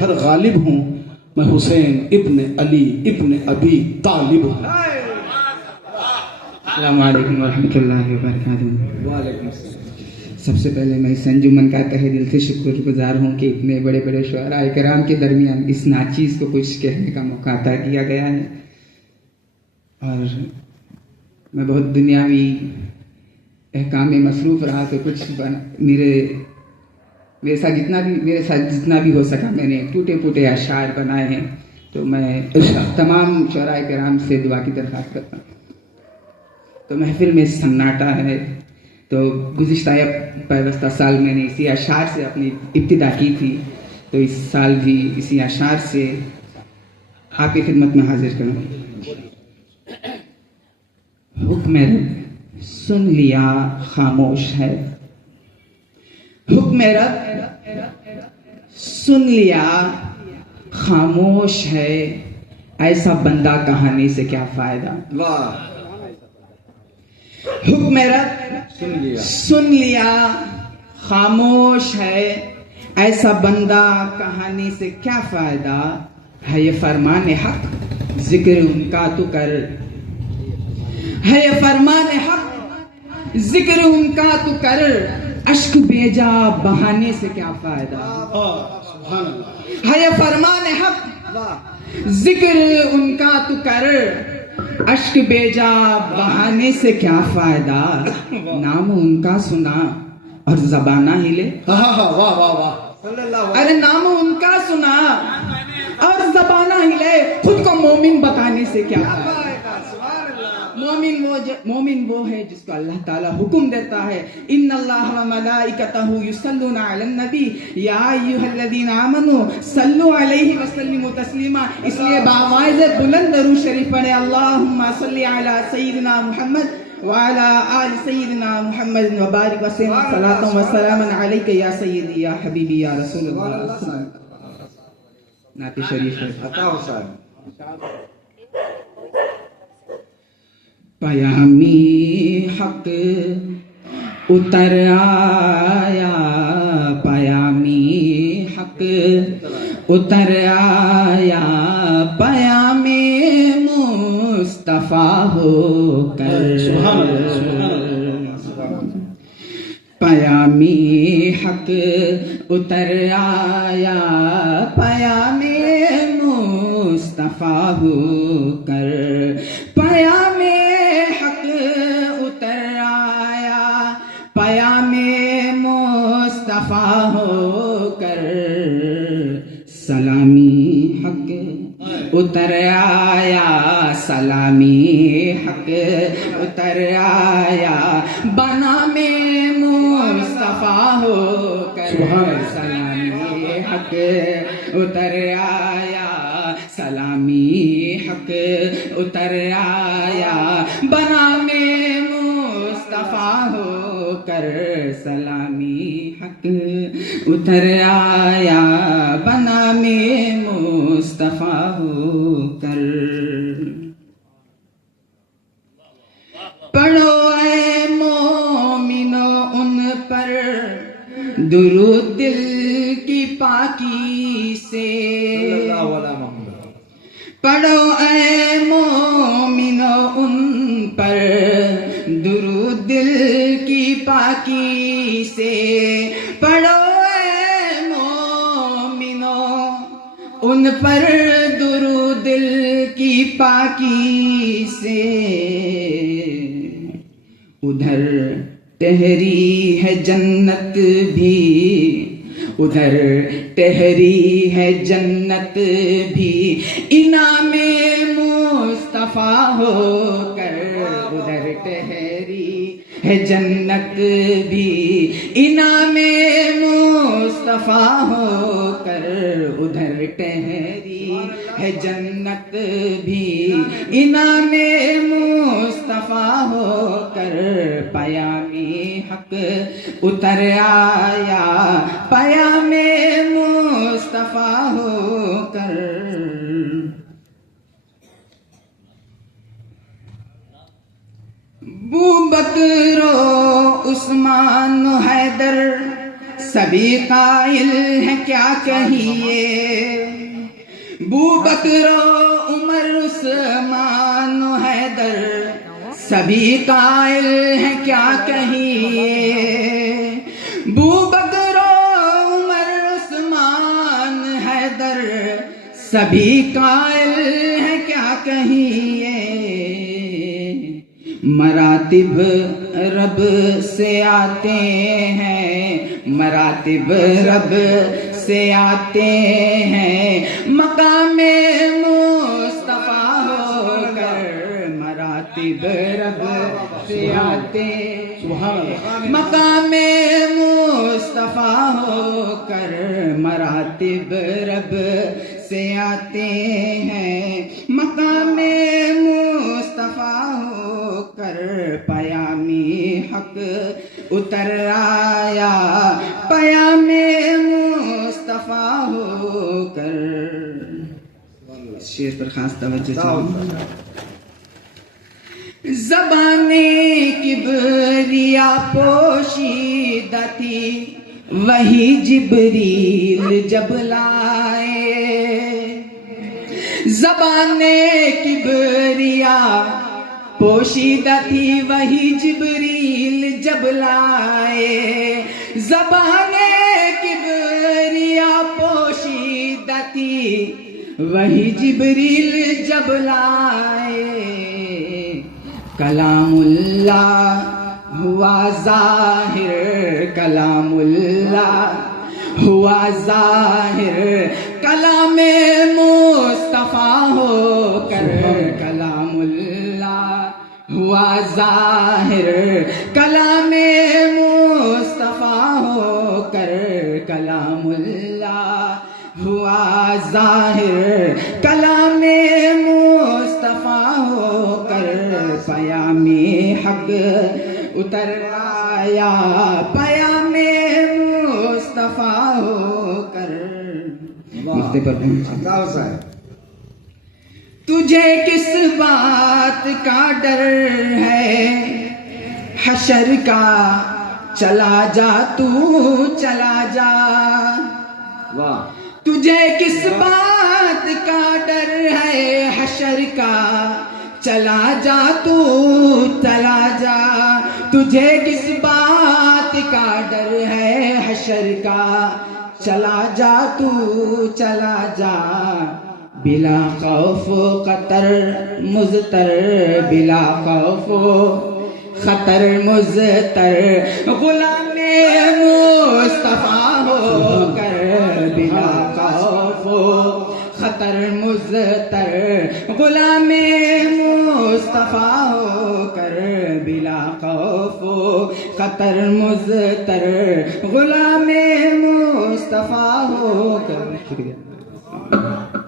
پر غالب ہوں، میں حسین ابن علی ابن ابی طالب ہوں۔ السلام علیکم ورحمۃ اللہ وبرکاتہ۔ وعلیکم السلام۔ سب سے پہلے میں اس انجمن کا تہہ دل سے شکر گزار ہوں کہ اتنے بڑے بڑے شعراء کرام کے درمیان اس ناچیز کو کچھ کہنے کا موقع عطا کیا گیا ہے، اور میں بہت دنیاوی احکام میں مصروف رہا تو کچھ میرے ساتھ جتنا بھی ہو سکا میں نے ٹوٹے پھوٹے اشعار بنائے ہیں، تو میں تمام شعراء کرام سے دعا کی درخواست کرتا ہوں۔ تو محفل میں سناٹا ہے، تو گزشتہ پیوستہ سال میں نے اسی اشعار سے اپنی ابتدا کی تھی، تو اس سال بھی اسی اشعار سے آپ کی خدمت میں حاضر کروں۔ حکم رب سن لیا خاموش ہے، حکم رب سن لیا خاموش ہے، ایسا بندہ کہانی سے کیا فائدہ۔ حکم رب سن لیا خاموش ہے، ایسا بندہ کہانی سے کیا فائدہ، ہے یہ فرمان حق ذکر ان کا تو کر، ہے یہ فرمان حق ذکر ان کا تو کر، اشک بیجا بہانے سے کیا فائدہ، ہے یہ فرمان حق ذکر ان کا تو کر، اشک بیجا بہانے سے کیا فائدہ، نام ان کا سنا اور زبانہ ہلے، ارے نام ان کا سنا اور زبانہ ہلے، خود کو مومن بتانے سے کیا فائدہ۔ مومن وہ ہے جس کو اللہ تعالیٰ حکم دیتا ہے، ان اللہ و ملائکتہ یصلون علی النبی یا ایھا الذین آمنوا صلوا علیہ وسلموا تسلیما، اس لیے بآواز بلند درود شریف پڑھیں، اللہم صلی علی سیدنا محمد وعلی آل سیدنا محمد وبارک وسلم، صلاۃ و سلام علیک یا سیدی یا حبیبی یا رسول اللہ۔ نعت شریف ہے۔ پیامی حق اتر آیا، پیامی حق اتر آیا، پیام مصطفیٰ ہو کر، پیامی حق اتر آیا، پیام مصطفیٰ ہو کر، پیام پیام مصطفیٰ ہو کر، سلامی حق اتر آیا، سلامی حق اتر آیا، بنام مصطفیٰ ہو کر، سلامی حق اتر آیا، سلامی حق اتر آیا، بنام مصطفیٰ ہو کر، سلامی حق اتر آیا، بنام مصطفیٰ ہو کر۔ پڑھو اے مومنو ان پر درود دل کی پاکی سے، پڑھو اے مومنو ان پر درود دل کی پاکی سے، پڑھو اے مومنو ان پر درود دل کی پاکی سے، ادھر ٹہری ہے جنت بھی، ادھر ٹہری ہے جنت بھی، انعام مصطفیٰ ہو کر، ادھر ٹہری ہے جنت بھی، انعام مصطفیٰ ہو کر، ادھر ٹہری ہے جنت بھی، انعام مصطفیٰ ہو کر، پیامی حق اتر آیا، پیام مصطفیٰ ہو کر۔ بکر و عثمان و حیدر سبھی قائل ہیں کیا کہیے، بو بکر عمر عثمان و حیدر سبھی قائل ہیں کیا کہیے بو بکر عمر عثمان حیدر سبھی قائل ہیں کیا کہیے مراتب رب سے آتے ہیں مراتب رب سے آتے ہیں مقام مصطفیٰ ہو کر مراتب رب سے آتے مقام مصطفیٰ ہو کر مراتب رب سے آتے ہیں مقام مصطفیٰ ہو کر پیامی حق اتر آیا پیام مصطفیٰ ہو کر شیر پر خاص توجہ چاہیے زبان کبریا پوشیدہ تھی وہی جبریل جب لائے زبان کبریا پوشیدہ تھی وہی جبریل جب لائے زبان کبریا پوشیدہ تھی وہی جبریل جب لائے کلام اللہ ہوا ظاہر کلام اللہ ہوا ظاہر کلام مصطفیٰ ہو کر کلام اللہ ہوا ظاہر کلام مصطفیٰ ہو کر کلام اللہ ہوا ظاہر کلام مصطفیٰ ہو کر پیامی حق اتر آیا پیام مصطفیٰ ہو کر مفتے پر تجھے کس بات کا ڈر ہے حشر کا چلا جا تو چلا جا تجھے کس بات کا ڈر ہے حشر کا چلا جا تو چلا جا تجھے کس بات کا ڈر ہے حشر کا چلا جا تو چلا جا بلا خوف خطر مضطر بلا خوف خطر مضطر غلام مصطفیٰ ہو کر بلا خوف خطر مضطر غلام مصطفیٰ ہو کر بلا خوف خطر مضطر غلام مصطفیٰ ہو کر